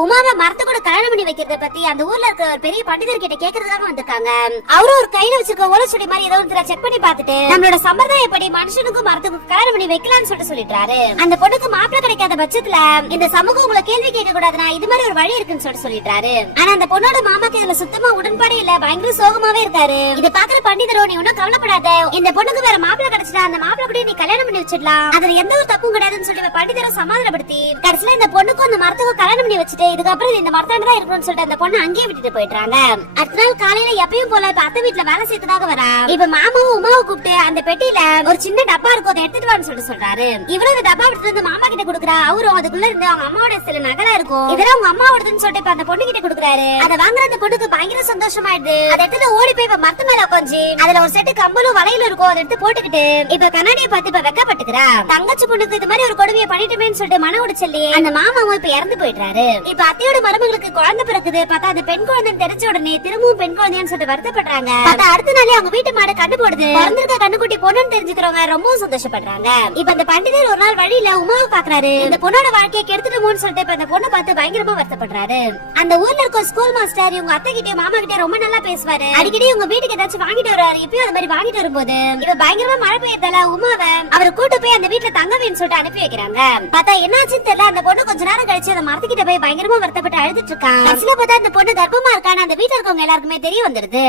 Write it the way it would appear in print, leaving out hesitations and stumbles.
உமாவை மரத்தை கூட கல்யாணம் பண்ணி வைக்கிறத பத்தி அந்த ஊர்ல இருக்க ஒரு பெரிய பண்டிதர் கிட்ட கேக்குறதுக்காக வந்திருக்காங்க. அவரும் ஒரு கையில வச்சிருக்க ஓலைச்சுவடி மாதிரி ஏதோ ஒன்று செக் பண்ணி பார்த்துட்டு நம்மளோட சம்பிரதாயப்படி மனுஷனுக்கும் மரத்துக்கும் கல்யாணம் பண்ணி வைக்கலாம்னு சொல்லிட்டாரு. அந்த பொண்ணுக்கு மாப்பிள்ளை கிடைக்காத பட்சத்துல இந்த சமூகம் உங்களை கேள்வி கேட்க கூடாதுன்னா இது மாதிரி ஒரு வழி இருக்குன்னு சொல்லிட்டாரு. ஆனா அந்த பொண்ணோட மாமாக்கு இதுல சுத்தமா உடன்பாடே இல்ல, பயங்கர சோகமாவே இருக்காரு. இத பாக்குற பண்டிதரோ நீ ஒன்னும் கவலைப்படாத, இந்த பொண்ணுக்கு வேற மாப்பிள்ளை கிடைச்சிட்டா அந்த மாப்பிள்ளை கூட நீ கல்யாணம் பண்ணி வச்சிடலாம், அதுல எந்த ஒரு தப்பும் கிடையாதுன்னு சொல்லி பண்டிதரை சமாதானப்படுத்தி கடைசியில இந்த பொண்ணுக்கும் அந்த மரத்துக்கும் கல்யாணம் பண்ணி வச்சுட்டு இதுக்கப்புறம் இந்த மரத்தாண்டா இருக்கணும்னு சொல்லிட்டு அந்த பொண்ணு அங்கேயே விட்டுட்டு போயிட்டாங்க. அடுத்த நாள் காலையில எப்பயும் போல இப்ப அத்தை வீட்டுல வேலை செய்யறதுக்காக வரா. இப்ப மாமாவும் உமாவை கூப்பிட்டு அந்த பெட்டியில ஒரு சின்ன டப்பா இருக்கும், அதை எடுத்துட்டு வான்னு சொல்றாரு. இவரும் அந்த டப்பா எடுத்துட்டு வந்து மாமா கிட்ட கொடுக்குறா. அவரும் அதுக்குள்ள இருந்து அவங்க அம்மாவோட சில நகலா இருக்கும், இதெல்லாம் உங்க அம்மாவோடதுன்னு சொல்லிட்டு இப்ப அந்த பொண்ணு கிட்ட கொடுக்குறாரு. அதை வாங்குற அந்த பொண்ணுக்கு பயங்கர சந்தோஷமாயிடுது. அதை எடுத்துட்டு ஓடி போய் இப்ப மரத்து மேல உட்காந்து அதுல ஒரு செட்டு கம்பலும் வளையலும் இருக்கும், அதை எடுத்து போட்டுக்கிட்டு இப்ப கண்ணாடியை பார்த்து இப்ப வெக்கப்பட்டுக்கிறா. தங்கச்சி பொண்ணுக்கு இது மாதிரி ஒரு கொடுமையை பண்ணிட்டுமேன்னு சொல்லிட்டு மன உடைச்சல்லி அந்த மாமாவும் இப்ப இறந்து போயிடுறாரு. இப்ப அத்தையோட மருமகளுக்கு குழந்தை பிறக்குது. பார்த்தா அது பெண் குழந்தைன்னு தெரிஞ்ச உடனே திரும்பவும் பெண் குழந்தைன்னு சொல்லிட்டு வருத்தப்படுறாங்க. பார்த்தா அடுத்த நாளே அவங்க வீட்டு மாடு கண்ணு போடுது. பிறந்திருக்க கண்ணுக்குட்டி பொண்ணுன்னு தெரிஞ்சுக்கிறவங்க ரொம்பவும் சந்தோஷப்படுறாங்க. இப்ப அந்த பண்டிதர் ஒரு நாள் வழியில உமாவை பாக்குறாரு. இந்த பொண்ணோட வாழ்க்கையை கெடுத்துட்டுமோன்னு சொல்லிட்டு இப்ப அந்த பொண்ணை பார்த்து பயங்கரமா வருத்தப்படுறாரு. அந்த ஊர்ல இருக்க ஸ்கூல் மாஸ்டர் இவங்க அத்தை கிட்டே மாமா கிட்டே ரொம்ப நல்லா பேசுவாரு. அடிக்கடி உங்க வீட்டுக்கு ஏதாச்சும் வாங்கிட்டு வருவாரு. இப்பயும் அது மாதிரி வாங்கிட்டு வரும்போது இவ பயங்கரமா மழை பெய்யறதால உமாவை அவரை கூட்டு போய் அந்த வீட்டுல தங்கவேன்னு சொல்லிட்டு அனுப்பி வைக்கிறாங்க. பார்த்தா என்னாச்சுன்னு தெரியல, அந்த பொண்ணு கொஞ்ச நேரம் கழிச்சு அந்த மரத்துக்கிட்ட போய் பயங்கரமா வருத்தப்பட்டு அழுதுட்டு இருக்கான். கடைசியில பார்த்தா அந்த பொண்ணு கர்ப்பமா இருக்கான்னு அந்த வீட்டுல இருக்கவங்க எல்லாருக்குமே தெரிய வந்துருது.